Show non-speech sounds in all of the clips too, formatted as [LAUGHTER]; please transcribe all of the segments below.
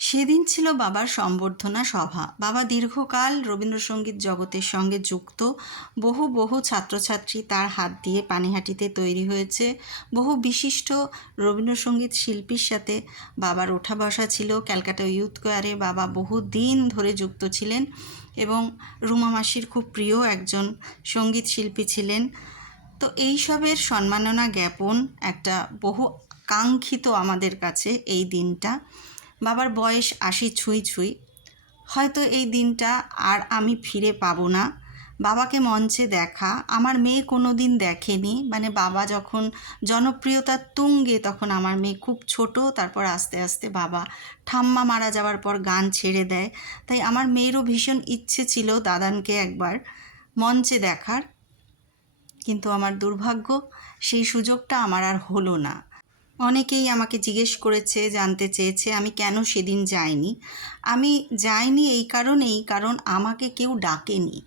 সেদিন ছিল বাবার সম্বর্ধনা সভা। বাবা দীর্ঘকাল রবীন্দ্রসঙ্গীত জগতের সঙ্গে যুক্ত। বহু বহু ছাত্রছাত্রী তার হাত দিয়ে পানিহাটিতে তৈরি হয়েছে। বহু বিশিষ্ট রবীন্দ্রসঙ্গীত শিল্পীর সাথে বাবার ওঠা বসা ছিল। ক্যালকাটা ইউথ কোয়ারে বাবা বহু দিন ধরে যুক্ত ছিলেন এবং রুমা মাসির খুব প্রিয় একজন সংগীত শিল্পী ছিলেন। তো এইসবের সম্মাননা জ্ঞাপন একটা বহু কাঙ্ক্ষিত আমাদের কাছে এই দিনটা। বাবার বয়স আশি ছুঁই ছুঁই। হয়তো এই দিনটা আর আমি ফিরে পাবো না। বাবাকে মঞ্চে দেখা। আমার মেয়ে কোনো দিন দেখেনি। মানে বাবা যখন জনপ্রিয়তার তুঙ্গে তখন আমার মেয়ে খুব ছোট। তারপর আস্তে আস্তে বাবা ঠাম্মা মারা যাওয়ার পর গান ছেড়ে দেয়। তাই আমার মেয়েরও ভীষণ ইচ্ছে ছিল দাদানকে একবার মঞ্চে দেখার। কিন্তু আমার দুর্ভাগ্য, সেই সুযোগটা আমার আর হলো না। অনেকেই আমাকে জিজ্ঞেস করেছে, জানতে চেয়েছে, আমি কেন সেদিন যাইনি? আমি যাইনি এই কারণেই কারণ আমাকে কেউ ডাকেনি।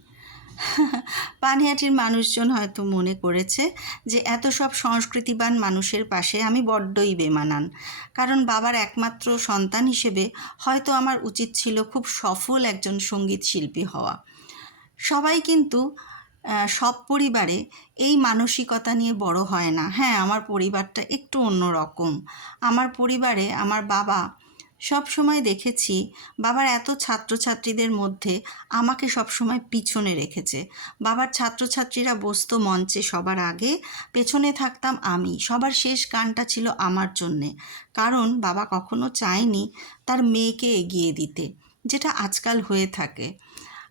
[LAUGHS] পানিহাটির মানুষজন হয়তো মনে করেছে যে এত সব সংস্কৃতিবান মানুষের পাশে আমি বড্ডই বেমানান। কারণ বাবার একমাত্র সন্তান হিসেবে হয়তো আমার উচিত ছিল খুব সফল একজন সংগীত শিল্পী হওয়া। সবাই কিন্তু সব পরিবারে এই মানসিকতা নিয়ে বড় হয় না। হ্যাঁ আমার পরিবারটা একটু অন্যরকম। আমার পরিবারে আমার বাবা, সব সময় দেখেছি বাবার এত ছাত্রছাত্রীদের মধ্যে আমাকে সব সময় পিছনে রেখেছে। বাবার ছাত্রছাত্রীরা বসতো মঞ্চে সবার আগে, পেছনে থাকতাম আমি। সবার শেষ গানটা ছিল আমার জন্যে। কারণ বাবা কখনো চায়নি তার মেয়েকে এগিয়ে দিতে, যেটা আজকাল হয়ে থাকে।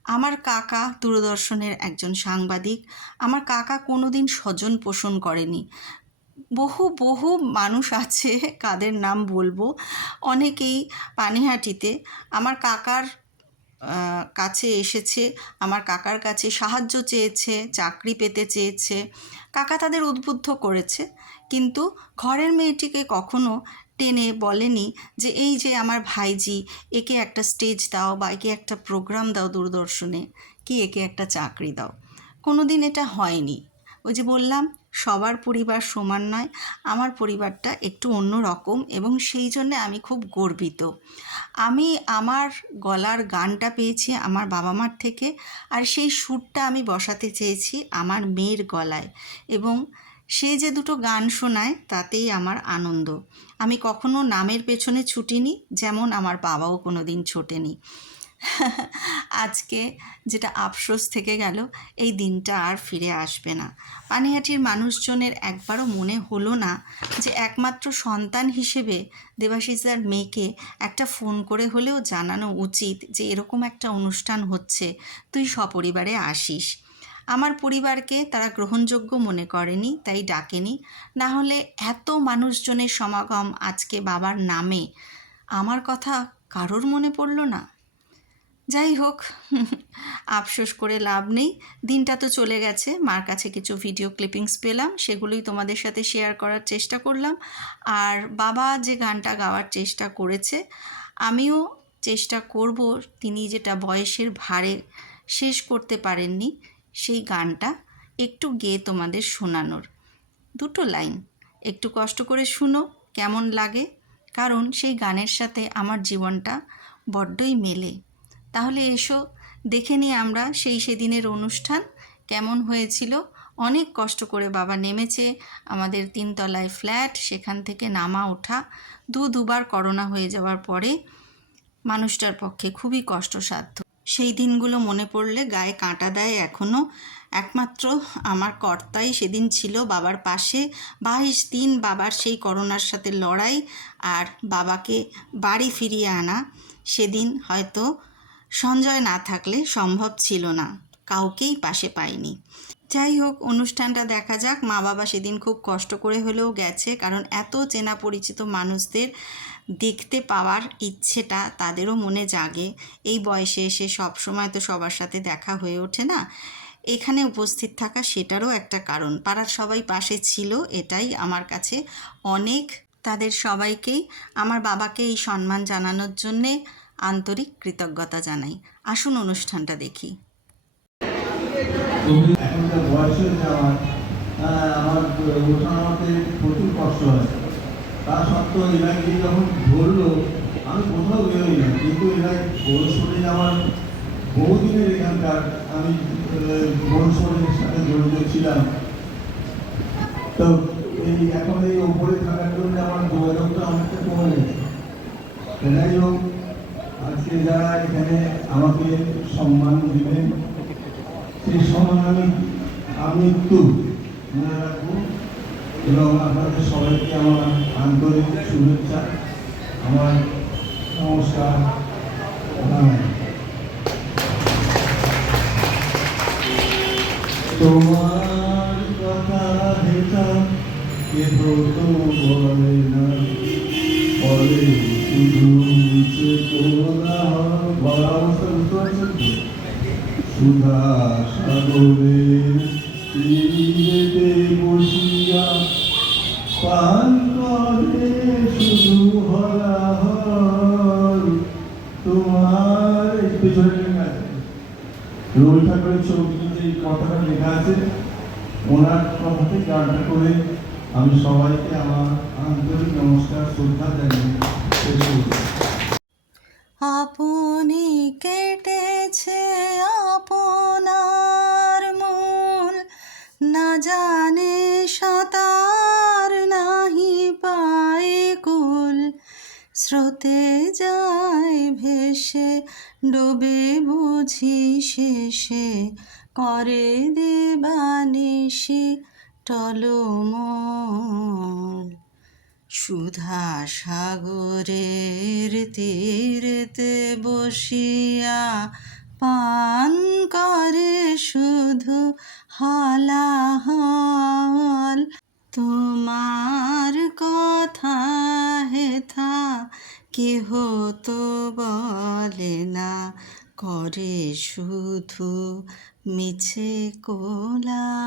আমার কাকা দূরদর্শনের একজন সাংবাদিক। আমার কাকা কোনোদিন স্বজন পোষণ করেনি। বহু বহু মানুষ আছে, কাদের নাম বলব? অনেকেই পানিহাটিতে। আমার কাকার কাছে এসেছে। আমার কাকার কাছে সাহায্য চেয়েছে, চাকরি পেতে চেয়েছে। কাকা তাদের উদ্বুদ্ধ করেছে। কিন্তু ঘরের মেয়েটিকে কখনো টেনে বলেনি যে এই যে আমার ভাইজি, একে একটা স্টেজ দাও বা একে একটা প্রোগ্রাম দাও দূরদর্শনে, কি একে একটা চাকরি দাও। কোনো দিন এটা হয়নি। ওই যে বললাম, সবার পরিবার সমান নয়, আমার পরিবারটা একটু অন্য রকম এবং সেই জন্যে আমি খুব গর্বিত। আমি আমার গলার গানটা পেয়েছি আমার বাবা মার থেকে আর সেই সুরটা আমি বসাতে চেয়েছি আমার মেয়ের গলায় এবং সে যে দুটো গান শোনায়, তাতেই আমার আনন্দ। আমি কখনো নামের পেছনে ছুটিনি, যেমন আমার বাবাও কোনো দিন ছোটেনি। আজকে যেটা আফসোস থেকে গেল, এই দিনটা আর ফিরে আসবে না। পানিহাটির মানুষজনের একবারও মনে হলো না যে একমাত্র সন্তান হিসেবে দেবাশিসদার মেয়েকে একটা ফোন করে হলেও জানানো উচিত যে এরকম একটা অনুষ্ঠান হচ্ছে, তুই সপরিবারে আসিস। আমার পরিবারকে তারা গ্রহণযোগ্য মনে করেনি, তাই ডাকেনি। না হলে এত মানুষজনের সমাগম আজকে বাবার নামে, আমার কথা কারোর মনে পড়ল না? যাই হোক, আফসোস করে লাভ নেই। দিনটা তো চলে গেছে, মার কাছে কিছু ভিডিও ক্লিপিংস পেলাম, সেগুলোই তোমাদের সাথে শেয়ার করার চেষ্টা করলাম। আর বাবা যে গানটা গাওয়ার চেষ্টা করেছে, আমিও চেষ্টা করব, তিনি যেটা বয়সের ভারে শেষ করতে পারেননি। সেই গানটা একটু গেয়ে তোমাদের শোনানোর। দুটো লাইন। একটু কষ্ট করে শুনো, কেমন লাগে? কারণ সেই গানের সাথে আমার জীবনটা বড্ডই মেলে। তাহলে এসো, দেখে নিই আমরা সেই সেদিনের অনুষ্ঠান কেমন হয়েছিল। অনেক কষ্ট করে বাবা নেমেছে, আমাদের তিনতলায় ফ্ল্যাট, সেখান থেকে নামা ওঠা দু দুবার করোনা হয়ে যাওয়ার পরে মানুষটার পক্ষে খুবই কষ্টসাধ্য। সেই দিনগুলো মনে পড়লে গায়ে কাঁটা দেয় এখনও একমাত্র আমার কর্তাই সেদিন ছিল বাবার পাশে। বাইশ দিন বাবার সেই করোনার সাথে লড়াই আর বাবাকে বাড়ি ফিরিয়ে আনা। সেদিন হয়তো সঞ্জয় না থাকলে সম্ভব ছিল না। কাউকেই পাশে পাইনি। যাই হোক, অনুষ্ঠানটা দেখা যাক। মা বাবা সেদিন খুব কষ্ট করে হলেও গেছে কারণ এত চেনা পরিচিত মানুষদের দেখতে পাওয়ার ইচ্ছেটা তাদেরও মনে জাগে। এই বয়সে এসে সব সময় তো সবার সাথে দেখা হয়ে ওঠে না। এখানে উপস্থিত থাকা সেটারও একটা কারণ। পাড়ার সবাই পাশে ছিল, এটাই আমার কাছে অনেক। তাদের সবাইকেই, আমার বাবাকে এই সম্মান জানানোর জন্যে আন্তরিক কৃতজ্ঞতা জানাই। আসুন অনুষ্ঠানটা দেখি। আমার ওঠানামাতে প্রচুর কষ্ট হয়। তা সত্ত্বেও ইমার্জি যখন ধরলো, আমি কোথাও বেরোই না। কিন্তু এরা পৌরসভায় আমার বহুদিনের এখানকার আমি পৌরসভার সাথে জড়িত ছিলাম। তো এই এখন এই ওপরে থাকার জন্য আমার যোগাযোগটা অনেকটা কমে গেছে। যাই হোক, আজকে যারা এখানে আমাকে সম্মান দিবেন, সেই সম্মান আমি আমি একটু মনে রাখব। এবং আপনাদের সবাইকে আমার আন্তরিক শুভেচ্ছা, আমার নমস্কার। তোমার কথা হেতা কেহ তো বলে না বলে শুধু? সুধা সাগরের রবি ঠাকুরের যে কথাটা লেখা আছে, ওনার কথাতে গানটা করে আমি সবাইকে আমার আন্তরিক নমস্কার, শ্রদ্ধা জানিয়ে আপনি কেটেছে আপনার মূল, না জানে সাঁতার নাহি পায়ে কুল। স্রোতে যায় ভেসে ডোবে বুঝি শেষে। করে দেবানিশি টলমল। সুধা সাগরের তীরেতে বসিয়া পান করে শুধু হলাহল। তোমার কথা হেথা কেহ তো বলে না করে শুধু মিছে কোলাহল।